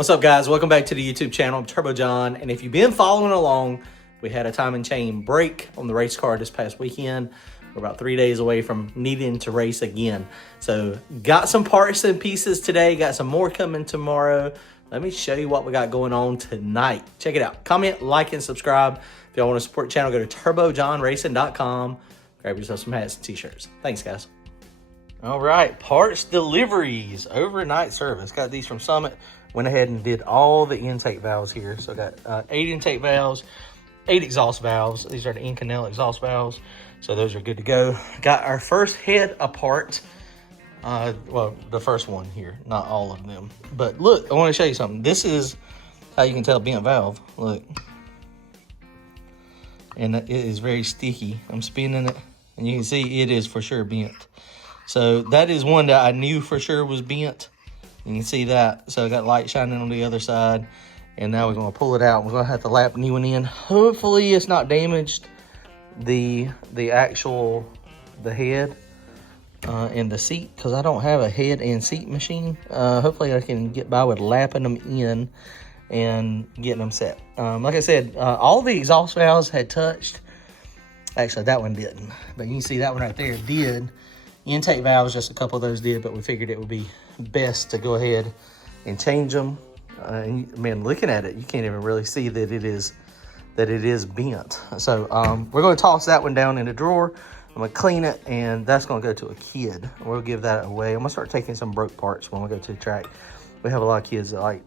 What's up, guys? Welcome back to the YouTube channel. I'm Turbo John, and if you've been following along, we had a time and chain break on the race car this past weekend. We're about 3 days away from needing to race again. So got some parts and pieces today, got some more coming tomorrow. Let me show you what we got going on tonight. Check it out. Comment, like, and subscribe. If y'all want to support the channel, go to turbojohnracing.com. Grab yourself some hats and t-shirts. Thanks, guys. All right, parts deliveries, overnight service. Got these from Summit. Went ahead and did all the intake valves here. So I got 8 intake valves, 8 exhaust valves. These are the Inconel exhaust valves. So those are good to go. Got our first head apart. Well, the first one here, not all of them. But look, I want to show you something. This is how you can tell bent valve. Look. And it is very sticky. I'm spinning it, and you can see it is for sure bent. So that is one that I knew for sure was bent. You can see that. So I got light shining on the other side. And now we're going to pull it out. We're going to have to lap a new one in. Hopefully it's not damaged the head and the seat, because I don't have a head and seat machine. Hopefully I can get by with lapping them in and getting them set. Like I said, all the exhaust valves had touched. Actually, that one didn't. But you can see that one right there did. Intake valves, just a couple of those did, but we figured it would be best to go ahead and change them. And man, looking at it, you can't even really see that it is bent. So we're going to toss that one down in the drawer. I'm going to clean it, and that's going to go to a kid. We'll give that away. I'm going to start taking some broke parts when we go to the track. We have a lot of kids that like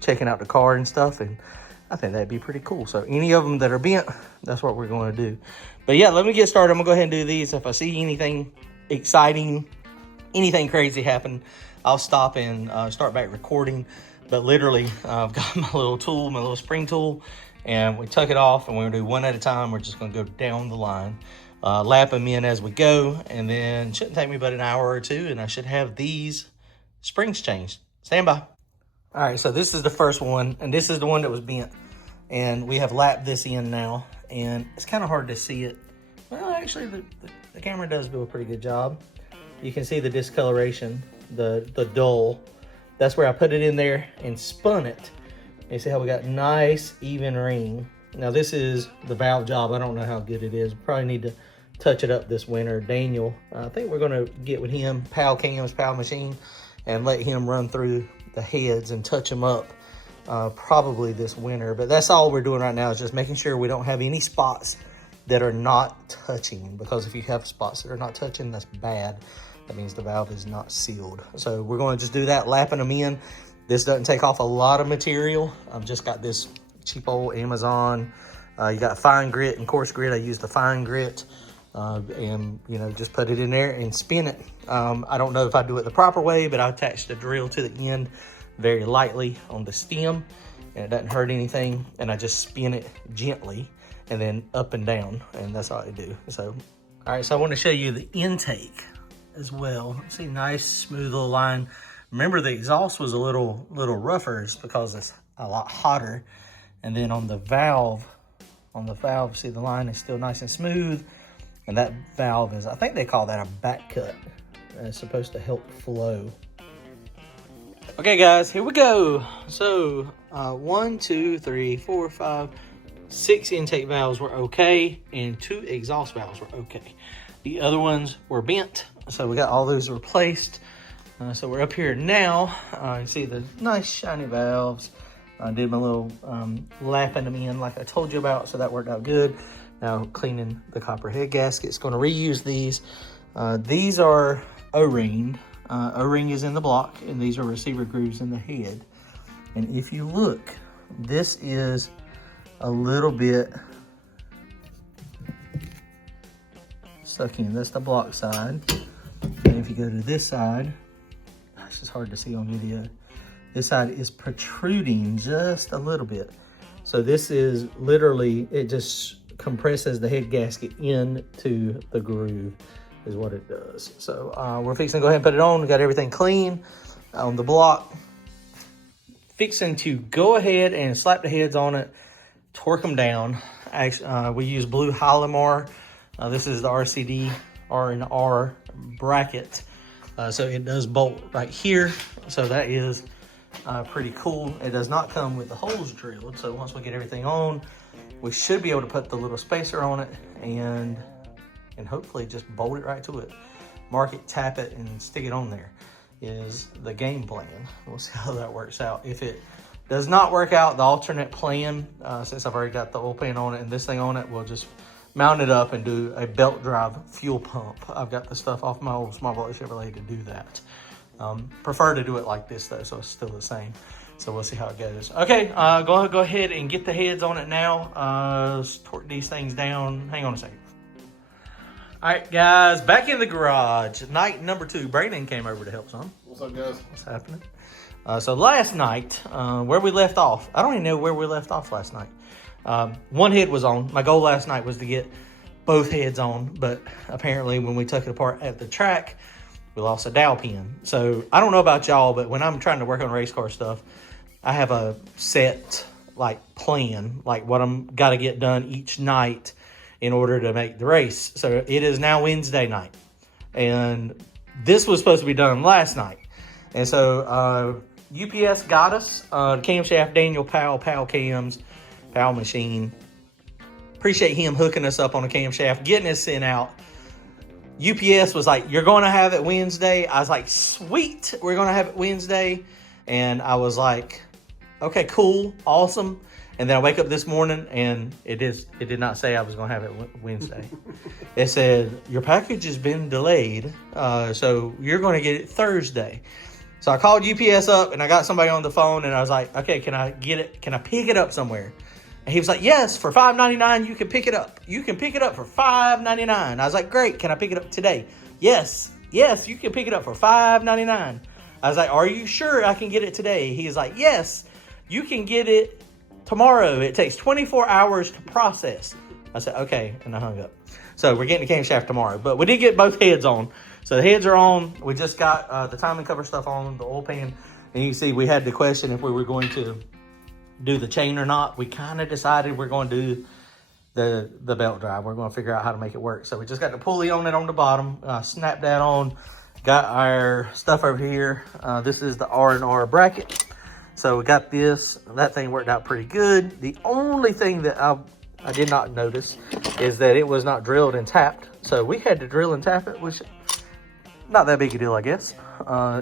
checking out the car and stuff, and I think that'd be pretty cool. So any of them that are bent, that's what we're going to do. But yeah, let me get started. I'm going to go ahead and do these. If I see anything exciting, anything crazy happen, I'll stop and start back recording. But literally, I've got my little tool, my little spring tool, and we tuck it off, and we're gonna do one at a time. We're just gonna go down the line, lap them in as we go, and then it shouldn't take me but an hour or two, and I should have these springs changed. Stand by. All right, so this is the first one, and this is the one that was bent, and we have lapped this in now, and it's kind of hard to see it. Well, actually, the camera does do a pretty good job. You can see the discoloration, the dull. That's where I put it in there and spun it. You see how we got nice, even ring. Now, this is the valve job. I don't know how good it is. Probably need to touch it up this winter. Daniel, I think we're going to get with him, Pal Cam's Pal Machine, and let him run through the heads and touch them up probably this winter. But that's all we're doing right now, is just making sure we don't have any spots that are not touching, because if you have spots that are not touching, that's bad. That means the valve is not sealed. So we're going to just do that, lapping them in. This doesn't take off a lot of material. I've just got this cheap old Amazon. You got fine grit and coarse grit. I use the fine grit and, you know, just put it in there and spin it. I don't know if I do it the proper way, but I attach the drill to the end very lightly on the stem, and it doesn't hurt anything. And I just spin it gently and then up and down, and that's all I do. So, all right, so I want to show you the intake as well. See, nice smooth little line. Remember, the exhaust was a little rougher. It's because it's a lot hotter. And then on the valve, see, the line is still nice and smooth. And that valve is, I think they call that a back cut. It's supposed to help flow. Okay, guys, here we go. So 1, 2, 3, 4, 5, 6 intake valves were okay, and 2 exhaust valves were okay. The other ones were bent, so we got all those replaced. So we're up here now. You see the nice shiny valves. I did my little lapping them in like I told you about, so that worked out good. Now cleaning the copper head gaskets. Going to reuse these. These are O-ringed. O-ring is in the block, and these are receiver grooves in the head. And if you look, this is a little bit stuck in. That's the block side. And if you go to this side, it's just hard to see on video. This side is protruding just a little bit. So this is literally, it just compresses the head gasket into the groove is what it does. So we're fixing to go ahead and put it on. We got everything clean on the block. Fixing to go ahead and slap the heads on it, torque them down. Actually, we use blue Hylamar. This is the RCD R&R bracket. So it does bolt right here. So that is pretty cool. It does not come with the holes drilled, so once we get everything on, we should be able to put the little spacer on it and hopefully just bolt it right to it. Mark it, tap it, and stick it on there is the game plan. We'll see how that works out. If it does not work out, the alternate plan, since I've already got the oil pan on it and this thing on it, we'll just mount it up and do a belt drive fuel pump. I've got the stuff off my old small block Chevrolet to do that. Prefer to do it like this though, so it's still the same. So we'll see how it goes. Okay, go ahead and get the heads on it now. Let's torque these things down. Hang on a second. All right, guys, back in the garage. Night number 2. Brandon came over to help some. What's up, guys? What's happening? So last night, where we left off, I don't even know where we left off last night. One head was on. My goal last night was to get both heads on, but apparently when we took it apart at the track, we lost a dowel pin. So I don't know about y'all, but when I'm trying to work on race car stuff, I have a set plan, like what I'm got to get done each night in order to make the race. So it is now Wednesday night, and this was supposed to be done last night. And so UPS got us Camshaft, Daniel Powell Cams, Powell Machine. Appreciate him hooking us up on a camshaft, getting us sent out. UPS was like, you're going to have it Wednesday. I was like, sweet, we're going to have it Wednesday. And I was like, okay, cool, awesome. And then I wake up this morning and it did not say I was going to have it Wednesday. It said, your package has been delayed, so you're going to get it Thursday. So I called UPS up and I got somebody on the phone and I was like, okay, can I get it? Can I pick it up somewhere? And he was like, yes, for $5.99, you can pick it up. You can pick it up for $5.99. I was like, great, can I pick it up today? Yes, you can pick it up for $5.99. I was like, are you sure I can get it today? He was like, yes, you can get it tomorrow. It takes 24 hours to process. I said, okay, and I hung up. So we're getting the camshaft tomorrow, but we did get both heads on. So the heads are on. We just got the timing cover stuff on, the oil pan. And you can see we had the question if we were going to do the chain or not. We kind of decided we're going to do the belt drive. We're going to figure out how to make it work. So we just got the pulley on it on the bottom. Snap that on. Got our stuff over here. This is the R&R bracket. So we got this. That thing worked out pretty good. The only thing that I did not notice is that it was not drilled and tapped. So we had to drill and tap it, which not that big a deal, I guess.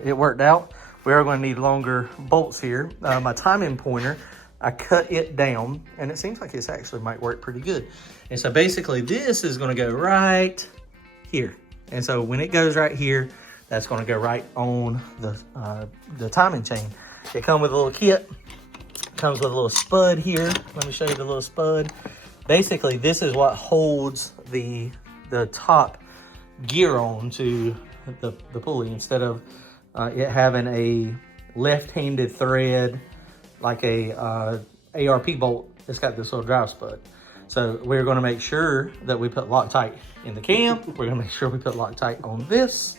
It worked out. We are going to need longer bolts here. My timing pointer, I cut it down, and it seems like this actually might work pretty good. And so basically this is going to go right here. And so when it goes right here, that's going to go right on the timing chain. It comes with a little kit. Comes with a little spud here. Let me show you the little spud. Basically, this is what holds the top gear on to the pulley, instead of it having a left-handed thread like a ARP bolt. It's got this little drive spud. So we're going to make sure that we put Loctite in the cam. We're going to make sure we put Loctite on this,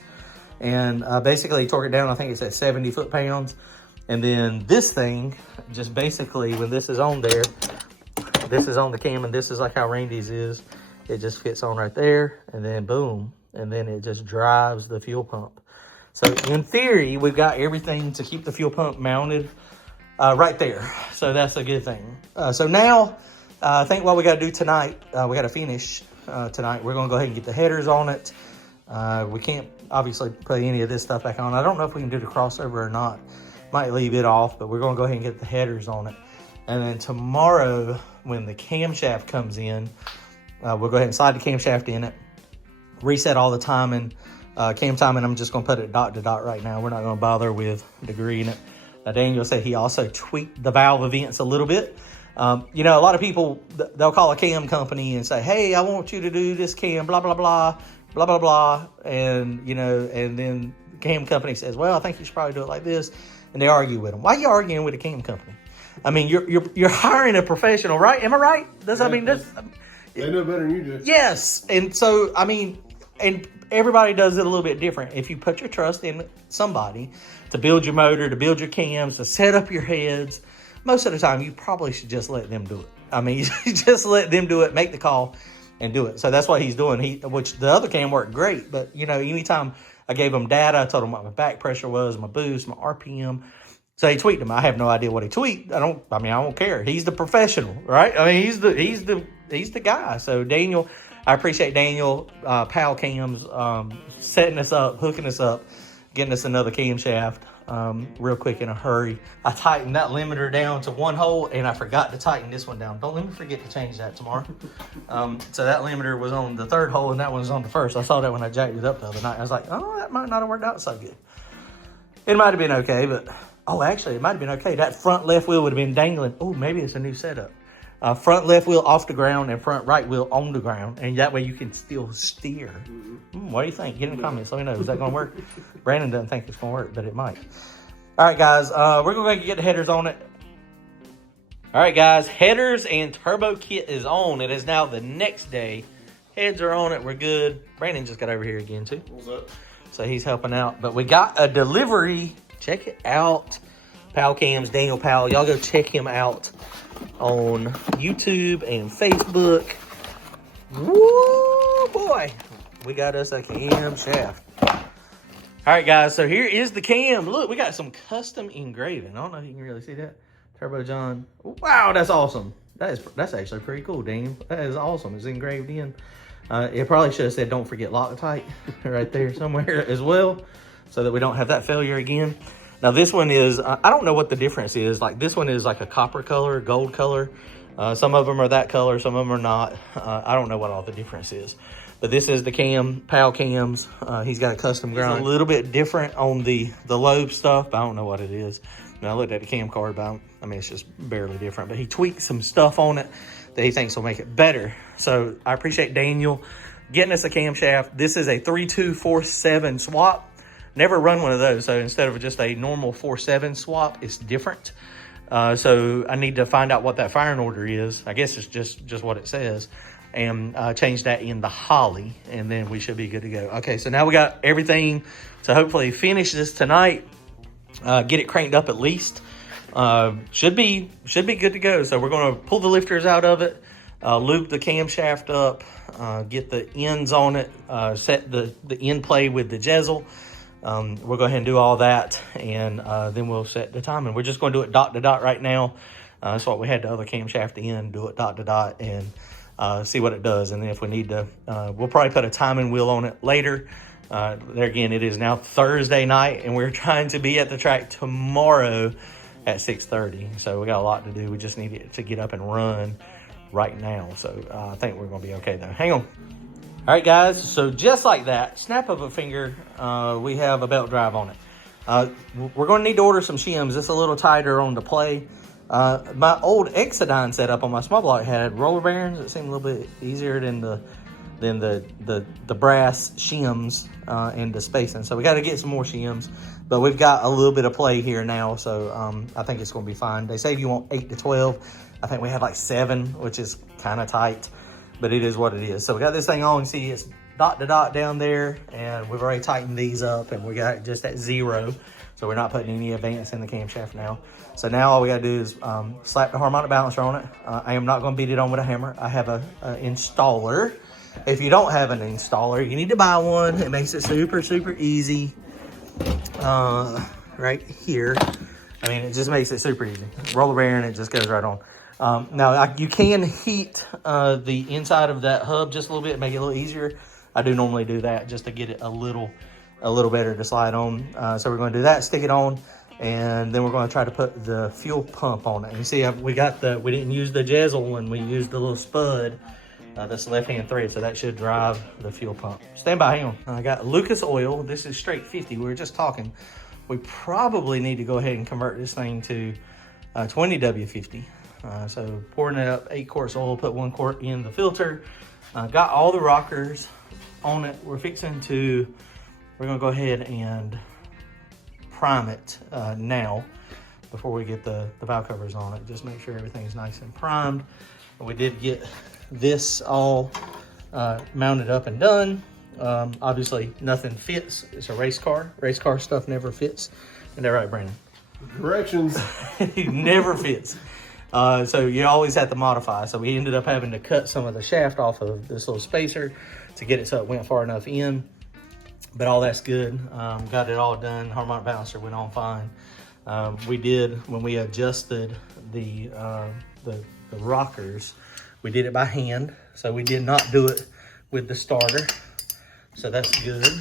and basically torque it down. I think it's at 70 foot-pounds. And then this thing, just basically when this is on there, this is on the cam, and this is like how Randy's is. It just fits on right there, and then boom, and then it just drives the fuel pump. So in theory, we've got everything to keep the fuel pump mounted right there. So that's a good thing. So now, I think what we got to do tonight, we got to finish tonight. We're going to go ahead and get the headers on it. We can't obviously put any of this stuff back on. I don't know if we can do the crossover or not. Might leave it off, but we're going to go ahead and get the headers on it. And then tomorrow, when the camshaft comes in, we'll go ahead and slide the camshaft in it, reset all the timing, cam timing. I'm just going to put it dot to dot right now. We're not going to bother with degreeing it. Now, Daniel said he also tweaked the valve events a little bit. You know, a lot of people, they'll call a cam company and say, hey, I want you to do this cam, blah, blah, blah, blah, blah, blah. And, you know, and then the cam company says, well, I think you should probably do it like this. And they argue with them. Why are you arguing with a cam company? I mean, you're hiring a professional, right? Am I right? Does I mean this? They know better than you do. Yes, and so I mean, and everybody does it a little bit different. If you put your trust in somebody to build your motor, to build your cams, to set up your heads, most of the time you probably should just let them do it. I mean, you just let them do it, make the call, and do it. So that's what he's doing. Which the other cam worked great, but you know, anytime I gave him data, I told him what my back pressure was, my boost, my RPM. So he tweaked them. I have no idea what he tweaked. I don't care. He's the professional, right? I mean, he's the guy. So Daniel, I appreciate Daniel, Pal Cams, setting us up, hooking us up, getting us another camshaft real quick in a hurry. I tightened that limiter down to 1 hole, and I forgot to tighten this one down. Don't let me forget to change that tomorrow. So that limiter was on the 3rd hole, and that one was on the 1st. I saw that when I jacked it up the other night. I was like, oh, that might not have worked out so good. It might have been okay, but... Oh, actually, it might have been okay. That front left wheel would have been dangling. Oh, maybe it's a new setup. Front left wheel off the ground and front right wheel on the ground. And that way you can still steer. What do you think? Get in the comments. Let me know. Is that going to work? Brandon doesn't think it's going to work, but it might. All right, guys. We're going to get the headers on it. All right, guys. Headers and turbo kit is on. It is now the next day. Heads are on it. We're good. Brandon just got over here again, too. What's up? So he's helping out. But we got a delivery. Check it out. Pal Cams, Daniel Powell. Y'all go check him out on YouTube and Facebook. Woo, boy. We got us a camshaft. All right, guys. So here is the cam. Look, we got some custom engraving. I don't know if you can really see that. Turbo John. Wow, that's awesome. That's actually pretty cool, Daniel. That is awesome. It's engraved in. It probably should have said, don't forget Loctite right there somewhere as well, so that we don't have that failure again. Now this one is, I don't know what the difference is. Like this one is like a copper color, gold color. Some of them are that color, some of them are not. I don't know what all the difference is. But this is the cam, Pal Cams. He's got a custom grind. It's a little bit different on the lobe stuff, but I don't know what it is. Now I looked at the cam card, but I mean, it's just barely different. But he tweaked some stuff on it that he thinks will make it better. So I appreciate Daniel getting us a camshaft. This is a 3247 swap. Never run one of those, so instead of just a normal 4.7 swap, it's different. So I need to find out what that firing order is. I guess it's just what it says, and change that in the Holly, and then we should be good to go. Okay, so now we got everything to hopefully finish this tonight, get it cranked up at least. Should be good to go. So we're going to pull the lifters out of it, loop the camshaft up, get the ends on it, set the end play with the Jezel. We'll go ahead and do all that, and then we'll set the timing. We're just going to do it dot to dot right now. That's what we had the other camshaft in, do it dot to dot, and see what it does. And then if we need to, we'll probably put a timing wheel on it later. There again, it is now Thursday night, and we're trying to be at the track tomorrow at 6:30. So we got a lot to do. We just need it to get up and run right now. So I think we're going to be okay, though. Hang on. All right, guys, so just like that, snap of a finger, we have a belt drive on it. We're going to need to order some shims. It's a little tighter on the play. My old Exodine setup on my small block had roller bearings. It seemed a little bit easier than the brass shims and the spacing. So we got to get some more shims, but we've got a little bit of play here now, so I think it's going to be fine. They say you want 8 to 12. I think we have like 7, which is kind of tight. But it is what it is. So we got this thing on. See, it's dot to dot down there, and we've already tightened these up, and we got just at 0. So we're not putting any advance in the camshaft now. So now all we got to do is slap the harmonic balancer on it. I am not going to beat it on with a hammer. I have a installer. If you don't have an installer, you need to buy one. It makes it super, super easy. Right here. I mean, it just makes it super easy. Roller bearing, it just goes right on. Now, you can heat the inside of that hub just a little bit, make it a little easier. I do normally do that just to get it a little better to slide on. So we're going to do that, stick it on, and then we're going to try to put the fuel pump on it. And you see, we didn't use the Jezel, and we used the little spud. That's left-hand thread, so that should drive the fuel pump. Stand by, hang on. I got Lucas oil. This is straight 50. We were just talking. We probably need to go ahead and convert this thing to 20 W50. So pouring it up, 8 quarts oil, put 1 quart in the filter. Got all the rockers on it. We're going to go ahead and prime it now before we get the valve covers on it. Just make sure everything's nice and primed. We did get this all mounted up and done. Obviously nothing fits. It's a race car. Race car stuff never fits. Isn't that right, Brandon? Directions. It never fits. So you always have to modify. So we ended up having to cut some of the shaft off of this little spacer to get it so it went far enough in. But all that's good. Got it all done. Harmonic balancer went on fine. We did, when we adjusted the rockers, we did it by hand. So we did not do it with the starter. So that's good.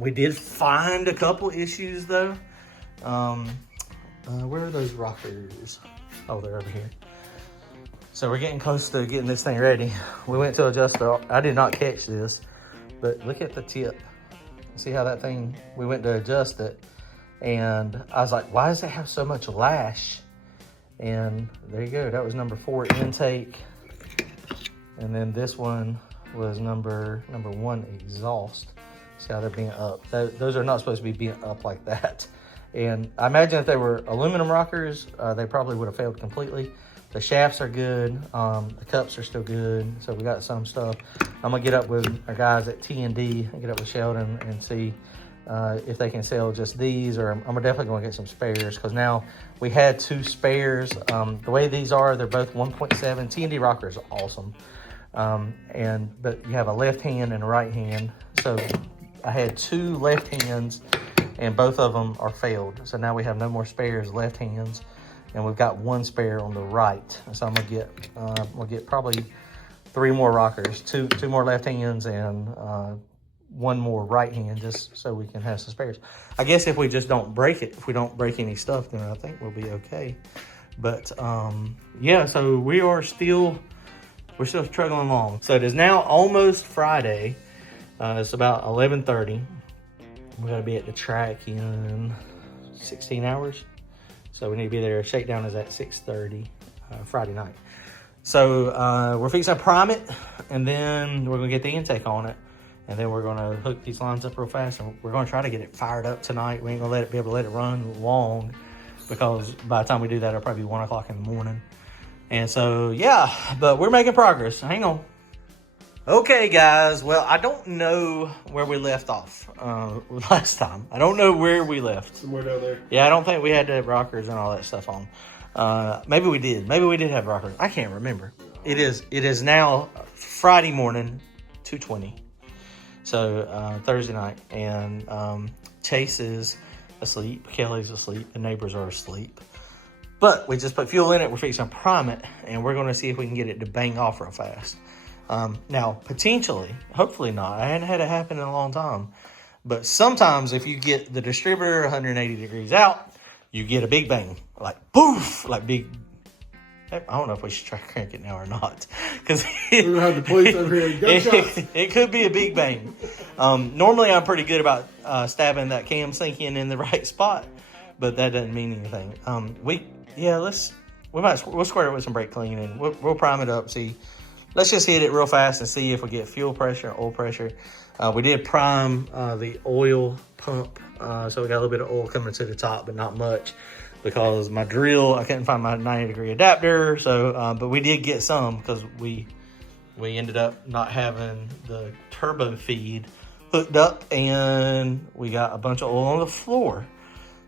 We did find a couple issues though. Where are those rockers? Oh, they're over here. So we're getting close to getting this thing ready. We went to adjust I did not catch this, but look at the tip. See how that thing, we went to adjust it, and I was like, why does it have so much lash? And there you go, that was number 4 intake. And then this one was number 1 exhaust. See how they're being up. Those are not supposed to be being up like that. And I imagine if they were aluminum rockers, they probably would have failed completely. The shafts are good, the cups are still good, so we got some stuff. I'm gonna get up with our guys at T&D, get up with Sheldon and see if they can sell just these, or I'm definitely gonna get some spares, because now we had 2 spares. The way these are, they're both 1.7. T&D rockers are awesome. But you have a left hand and a right hand. So I had 2 left hands and both of them are failed. So now we have no more spares left hands. And we've got 1 spare on the right. So I'm gonna get probably 3 more rockers, two more left hands and 1 more right hand, just so we can have some spares. I guess if we just don't break it, if we don't break any stuff, then I think we'll be okay. But yeah, so we're still struggling along. So it is now almost Friday. It's about 11:30. We're gonna be at the track in 16 hours. So we need to be there. Shakedown is at 6:30 Friday night. So we're fixing to prime it, and then we're gonna get the intake on it, and then we're gonna hook these lines up real fast, and we're gonna try to get it fired up tonight. We ain't gonna be able to let it run long, because by the time we do that, it'll probably be 1 o'clock in the morning. And so yeah, but we're making progress. Hang on. Okay, guys. Well, I don't know where we left off last time. I don't know where we left. Somewhere down there. Yeah, I don't think we had the rockers and all that stuff on. Maybe we did. Maybe we did have rockers. I can't remember. It is now Friday morning, 2:20. So Thursday night, and Chase is asleep. Kelly's asleep. The neighbors are asleep. But we just put fuel in it. We're fixing to prime it, and we're going to see if we can get it to bang off real fast. Now, potentially, hopefully not. I hadn't had it happen in a long time. But sometimes if you get the distributor 180 degrees out, you get a big bang. Like, poof! Like big... I don't know if we should try to crank it now or not. Because We're going to have the police over here. Gunshots. It could be a big bang. Normally, I'm pretty good about stabbing that cam sinking in the right spot. But that doesn't mean anything. We'll square it with some brake cleaning. We'll prime it up, see... Let's just hit it real fast and see if we get fuel pressure, oil pressure. We did prime the oil pump, so we got a little bit of oil coming to the top, but not much, because my drill, I couldn't find my 90-degree adapter. So, but we did get some, because we ended up not having the turbo feed hooked up, and we got a bunch of oil on the floor.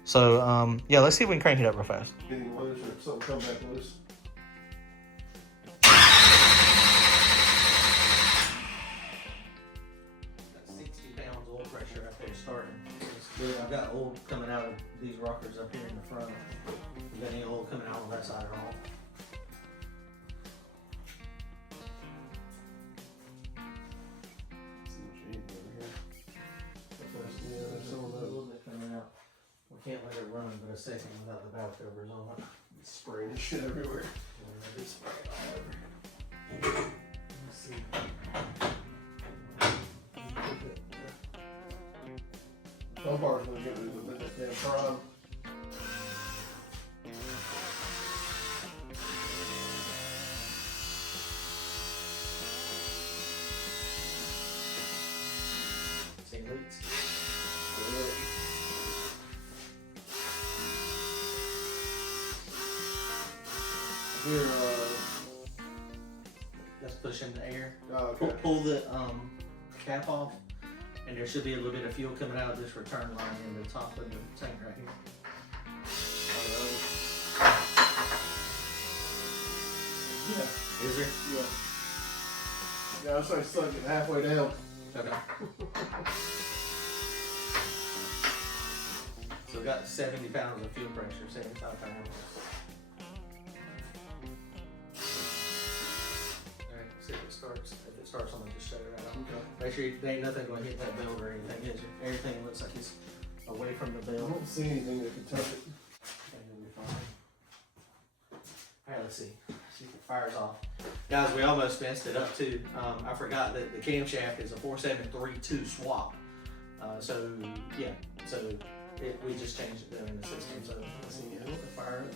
So, yeah, let's see if we can crank it up real fast. Getting loose, or something come back loose. I've got oil coming out of these rockers up here in the front. You got any oil coming out on that side at all? A little bit coming out. We can't let it run but a second without the valve covers on it. It's spraying this shit everywhere. It's spraying all over. Let's see. Some parts gonna get with that damn prime. See leaks? Here, That's pushing the air. okay. Pull the cap off, and there should be a little bit of fuel coming out of this return line in the top of the tank right here. Yeah. Is there? Yeah. Yeah, I was like stuck it halfway down. Okay. So got 70 pounds of fuel pressure, 75 pounds. Alright, see if it starts. If it starts, I'm gonna just shut it right off. Okay. Make sure there ain't nothing gonna hit that belt or anything, is it? Everything looks like it's away from the I belt. don't see anything that can touch it. And then you're fine. Alright, let's see. See if it fires off. Guys, we almost messed it up too. I forgot that the camshaft is a 4732 swap. So yeah, we just changed it there in the system. So let's see, yeah, it fire up.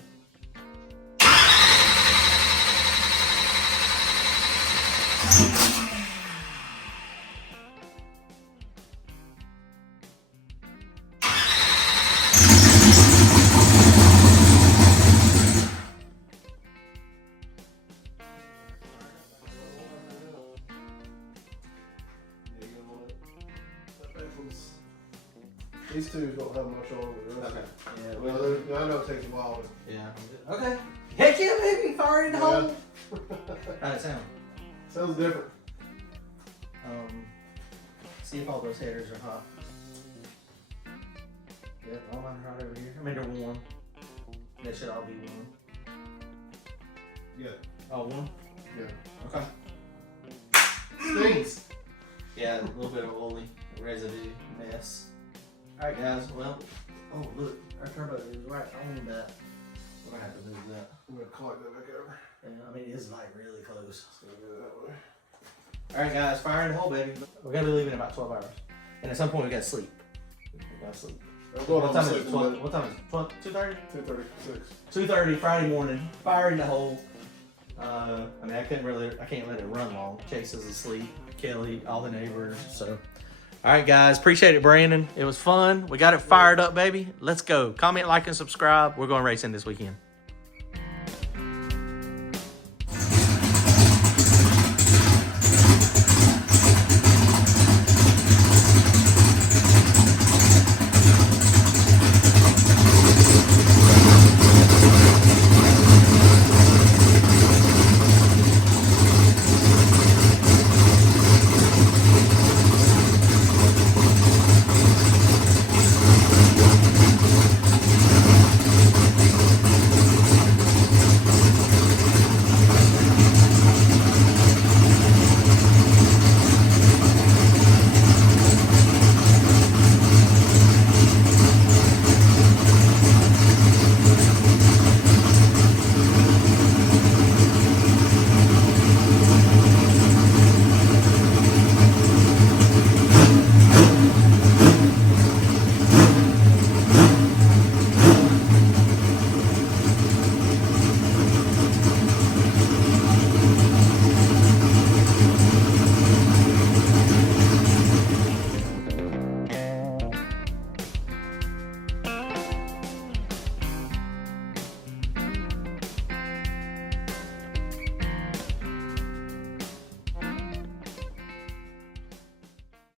These two don't have much on the rest. Okay. Yeah. Well, I know it takes a while. Yeah. Okay. Heck yeah, baby! Fire in the hole. How'd it sound? Sounds different. See if all those headers are hot. Yep, all mine are hot over here. I mean, they're warm. They should all be warm. Yeah. All warm? Yeah. Okay. Stinks. Yeah, a little bit of oily residue mess. Alright guys, well, oh look, our turbo is right on that. We're gonna have to move that. I'm gonna collect that back over. Yeah, I mean, it's like really close. It's gonna go that way. Alright guys, fire in the hole, baby. We're gonna be leaving in about 12 hours. And at some point we gotta sleep. We gotta sleep. What time is it? 12, what time is it? 2:30? 2:36. 2:30 Friday morning. Fire in the hole. I mean, I can't let it run long. Chase is asleep. Kelly, all the neighbors. So, all right, guys, appreciate it, Brandon. It was fun. We got it fired up, baby. Let's go. Comment, like, and subscribe. We're going racing this weekend.